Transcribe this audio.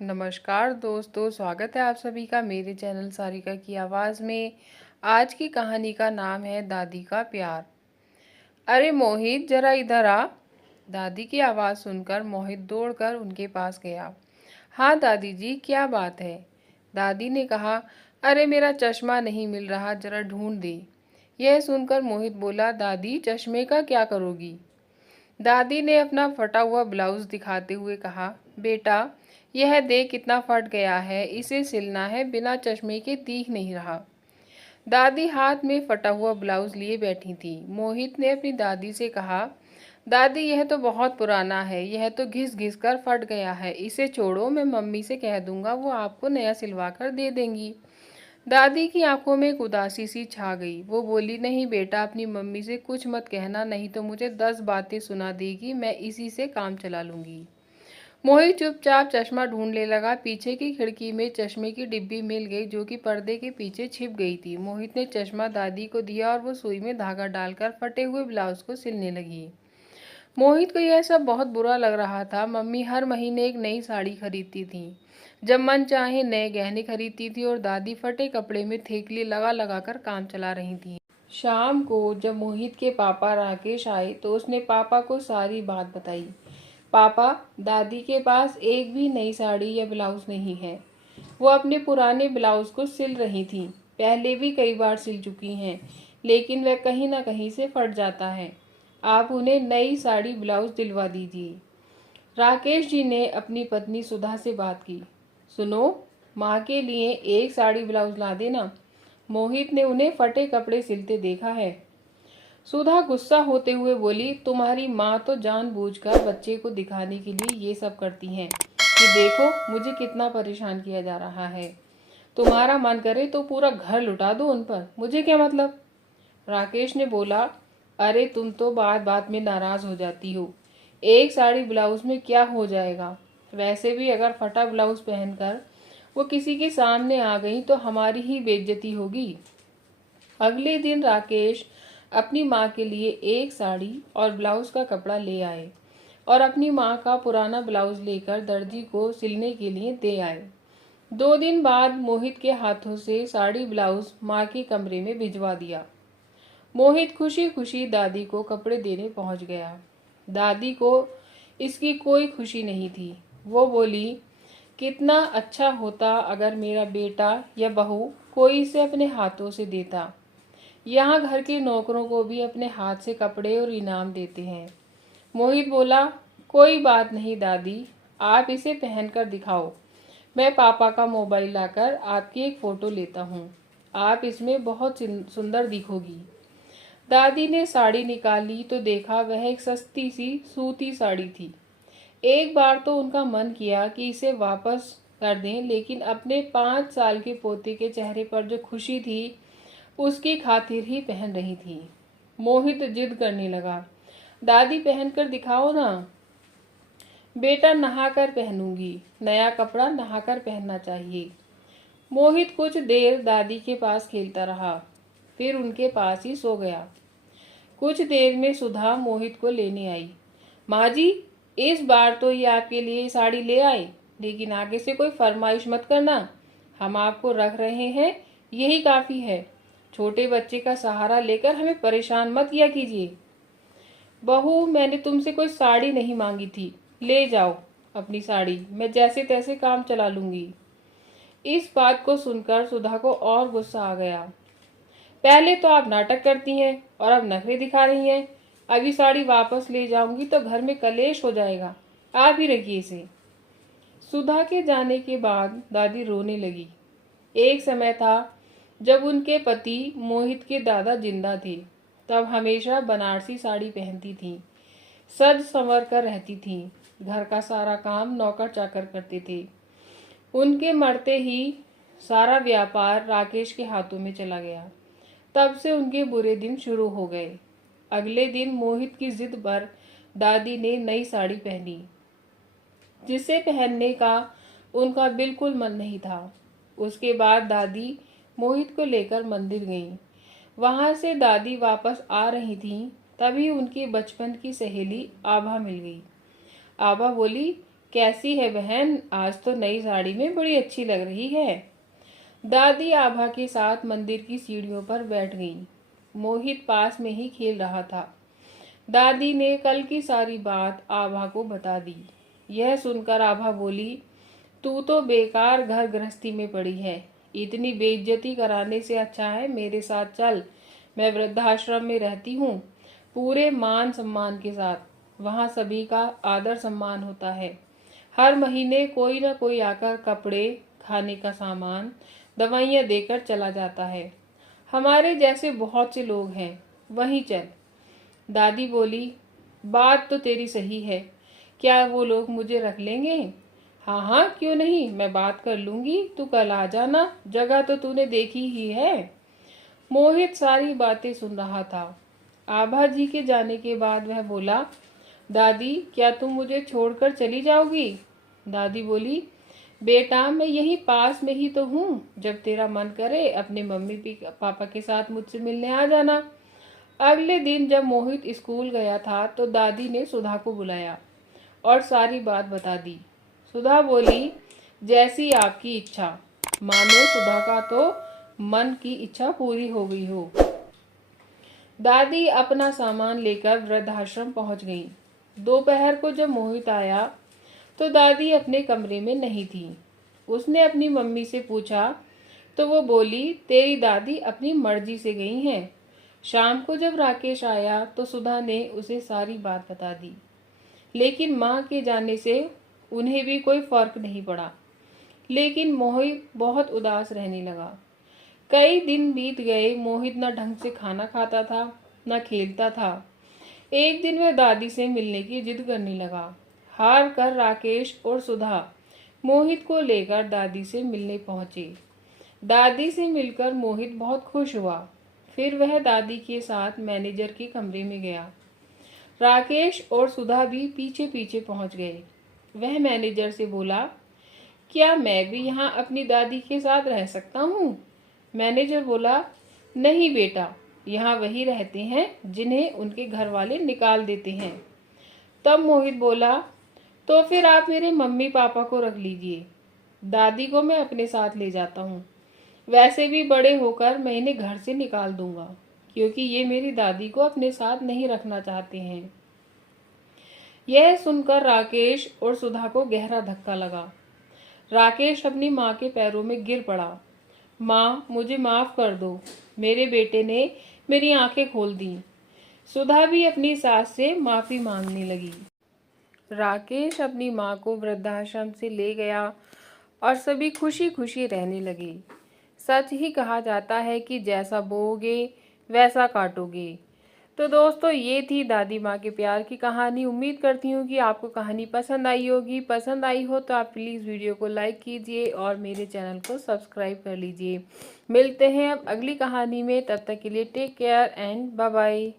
नमस्कार दोस्तों, स्वागत है आप सभी का मेरे चैनल सारिका की आवाज़ में। आज की कहानी का नाम है दादी का प्यार। अरे मोहित, जरा इधर आ। दादी की आवाज़ सुनकर मोहित दौड़कर उनके पास गया। हाँ दादी जी, क्या बात है? दादी ने कहा, अरे मेरा चश्मा नहीं मिल रहा, जरा ढूंढ दे। यह सुनकर मोहित बोला, दादी चश्मे का क्या करोगी? दादी ने अपना फटा हुआ ब्लाउज दिखाते हुए कहा, बेटा यह देख कितना फट गया है, इसे सिलना है, बिना चश्मे के दिख नहीं रहा। दादी हाथ में फटा हुआ ब्लाउज लिए बैठी थी। मोहित ने अपनी दादी से कहा, दादी यह तो बहुत पुराना है, यह तो घिस घिस कर फट गया है, इसे छोड़ो, मैं मम्मी से कह दूंगा, वो आपको नया सिलवा कर दे देंगी। दादी की आंखों में एक उदासी सी छा गई। वो बोली, नहीं बेटा, अपनी मम्मी से कुछ मत कहना, नहीं तो मुझे 10 बातें सुना देगी, मैं इसी से काम चला लूंगी। मोहित चुपचाप चश्मा ढूंढने लगा। पीछे की खिड़की में चश्मे की डिब्बी मिल गई, जो कि पर्दे के पीछे छिप गई थी। मोहित ने चश्मा दादी को दिया और वो सुई में धागा डालकर फटे हुए ब्लाउज को सिलने लगी। मोहित को यह सब बहुत बुरा लग रहा था। मम्मी हर महीने एक नई साड़ी खरीदती थी, जब मन चाहे नए गहने खरीदती थी, और दादी फटे कपड़े में थेकली लगा लगा कर काम चला रही थी। शाम को जब मोहित के पापा राकेश आए तो उसने पापा को सारी बात बताई। पापा, दादी के पास एक भी नई साड़ी या ब्लाउज नहीं है। वो अपने पुराने ब्लाउज को सिल रही थी, पहले भी कई बार सिल चुकी हैं, लेकिन वह कहीं ना कहीं से फट जाता है। आप उन्हें नई साड़ी ब्लाउज दिलवा दीजिए। राकेश जी ने अपनी पत्नी सुधा से बात की। सुनो, माँ के लिए एक साड़ी ब्लाउज ला देना। मोहित ने उन्हें फटे कपड़े सिलते देखा है। सुधा गुस्सा होते हुए बोली, तुम्हारी माँ तो जानबूझकर बच्चे को दिखाने के लिए ये सब करती हैं कि देखो मुझे कितना परेशान किया जा रहा है। तुम्हारा मन करे तो पूरा घर लुटा दो उन पर, मुझे क्या मतलब। राकेश ने बोला, अरे तुम तो बात बात में नाराज हो जाती हो। एक साड़ी ब्लाउज में क्या हो जाएगा? वैसे भी अगर फटा ब्लाउज पहनकर वो किसी के सामने आ गई तो हमारी ही बेइज्जती होगी। अगले दिन राकेश अपनी माँ के लिए एक साड़ी और ब्लाउज का कपड़ा ले आए और अपनी माँ का पुराना ब्लाउज लेकर दर्जी को सिलने के लिए दे आए। 2 दिन बाद मोहित के हाथों से साड़ी ब्लाउज माँ के कमरे में भिजवा दिया। मोहित खुशी खुशी दादी को कपड़े देने पहुंच गया। दादी को इसकी कोई खुशी नहीं थी। वो बोली, कितना अच्छा होता अगर मेरा बेटा या बहू कोई इसे अपने हाथों से देता। यहाँ घर के नौकरों को भी अपने हाथ से कपड़े और इनाम देते हैं। मोहित बोला, कोई बात नहीं दादी, आप इसे पहनकर दिखाओ। मैं पापा का मोबाइल लाकर आपकी एक फ़ोटो लेता हूँ। आप इसमें बहुत सुंदर दिखोगी। दादी ने साड़ी निकाली तो देखा वह एक सस्ती सी सूती साड़ी थी। एक बार तो उनका मन किया कि इसे वापस कर दें, लेकिन अपने 5 साल के पोते के चेहरे पर जो खुशी थी उसकी खातिर ही पहन रही थी। मोहित जिद करने लगा, दादी पहनकर दिखाओ ना। बेटा नहाकर पहनूंगी, नया कपड़ा नहाकर पहनना चाहिए। मोहित कुछ देर दादी के पास खेलता रहा, फिर उनके पास ही सो गया। कुछ देर में सुधा मोहित को लेने आई। माँ जी, इस बार तो ये आपके लिए साड़ी ले आए, लेकिन आगे से कोई फरमाइश मत करना। हम आपको रख रहे हैं, यही काफी है। छोटे बच्चे का सहारा लेकर हमें परेशान मत किया कीजिए। बहू, मैंने तुमसे कोई साड़ी नहीं मांगी थी, ले जाओ अपनी साड़ी, मैं जैसे तैसे काम चला लूंगी। इस बात को सुनकर सुधा को और गुस्सा आ गया। पहले तो आप नाटक करती हैं और अब नखरे दिखा रही हैं। अभी साड़ी वापस ले जाऊंगी तो घर में कलेश हो जाएगा। आप ही रखिए इसे। सुधा के जाने के बाद दादी रोने लगी। एक समय था जब उनके पति मोहित के दादा जिंदा थे। तब हमेशा बनारसी साड़ी पहनती थी, सज संवर कर रहती थी, घर का सारा काम नौकर चाकर करते थे। उनके मरते ही सारा व्यापार राकेश के हाथों में चला गया। तब से उनके बुरे दिन शुरू हो गए। अगले दिन मोहित की जिद पर दादी ने नई साड़ी पहनी, जिसे पहनने का उनका बिल्कुल मन नहीं था। उसके बाद दादी मोहित को लेकर मंदिर गईं। वहां से दादी वापस आ रही थीं, तभी उनकी बचपन की सहेली आभा मिल गई। आभा बोली, कैसी है बहन, आज तो नई साड़ी में बड़ी अच्छी लग रही है। दादी आभा के साथ मंदिर की सीढ़ियों पर बैठ गई। मोहित पास में ही खेल रहा था। दादी ने कल की सारी बात आभा को बता दी। यह सुनकर आभा बोली, तू तो बेकार घर गृहस्थी में पड़ी है। इतनी बेइज्जती कराने से अच्छा है मेरे साथ चल। मैं वृद्धाश्रम में रहती हूँ, पूरे मान सम्मान के साथ। वहाँ सभी का आदर सम्मान होता है। हर महीने कोई न कोई आकर कपड़े, खाने का सामान, दवाइयाँ देकर चला जाता है। हमारे जैसे बहुत से लोग हैं, वहीं चल। दादी बोली, बात तो तेरी सही है। क्या वो लोग मुझे रख लेंगे? हाँ हाँ, क्यों नहीं, मैं बात कर लूंगी। तू कल आ जाना, जगह तो तूने देखी ही है। मोहित सारी बातें सुन रहा था। आभा जी के जाने के बाद वह बोला, दादी क्या तुम मुझे छोड़कर चली जाओगी? दादी बोली, बेटा मैं यहीं पास में ही तो हूँ, जब तेरा मन करे अपने मम्मी पापा के साथ मुझसे मिलने आ जाना। अगले दिन जब मोहित स्कूल गया था तो दादी ने सुधा को बुलाया और सारी बात बता दी। सुधा बोली, जैसी आपकी इच्छा। मानो सुधा का तो मन की इच्छा पूरी हो गई हो। दादी अपना सामान लेकर वृद्धाश्रम पहुंच गई। दोपहर को जब मोहित आया तो दादी अपने कमरे में नहीं थी। उसने अपनी मम्मी से पूछा तो वो बोली, तेरी दादी अपनी मर्जी से गई हैं। शाम को जब राकेश आया तो सुधा ने उसे सारी बात बता दी, लेकिन माँ के जाने से उन्हें भी कोई फर्क नहीं पड़ा। लेकिन मोहित बहुत उदास रहने लगा। कई दिन बीत गए, मोहित न ढंग से खाना खाता था न खेलता था। एक दिन वह दादी से मिलने की जिद करने लगा। हार कर राकेश और सुधा मोहित को लेकर दादी से मिलने पहुंचे। दादी से मिलकर मोहित बहुत खुश हुआ। फिर वह दादी के साथ मैनेजर के कमरे में गया। राकेश और सुधा भी पीछे पीछे पहुंच गए। वह मैनेजर से बोला, क्या मैं भी यहाँ अपनी दादी के साथ रह सकता हूँ? मैनेजर बोला, नहीं बेटा, यहाँ वही रहते हैं जिन्हें उनके घर वाले निकाल देते हैं। तब मोहित बोला, तो फिर आप मेरे मम्मी पापा को रख लीजिए, दादी को मैं अपने साथ ले जाता हूँ। वैसे भी बड़े होकर मैं इन्हें घर से निकाल दूंगा, क्योंकि ये मेरी दादी को अपने साथ नहीं रखना चाहते हैं। यह सुनकर राकेश और सुधा को गहरा धक्का लगा। राकेश अपनी माँ के पैरों में गिर पड़ा। माँ, मुझे माफ कर दो, मेरे बेटे ने मेरी आंखें खोल दी। सुधा भी अपनी सास से माफी मांगने लगी। राकेश अपनी माँ को वृद्धाश्रम से ले गया और सभी खुशी खुशी रहने लगे। सच ही कहा जाता है कि जैसा बोओगे वैसा काटोगे। तो दोस्तों, ये थी दादी माँ के प्यार की कहानी। उम्मीद करती हूँ कि आपको कहानी पसंद आई होगी। पसंद आई हो तो आप प्लीज़ वीडियो को लाइक कीजिए और मेरे चैनल को सब्सक्राइब कर लीजिए। मिलते हैं अब अगली कहानी में, तब तक के लिए take care and bye bye.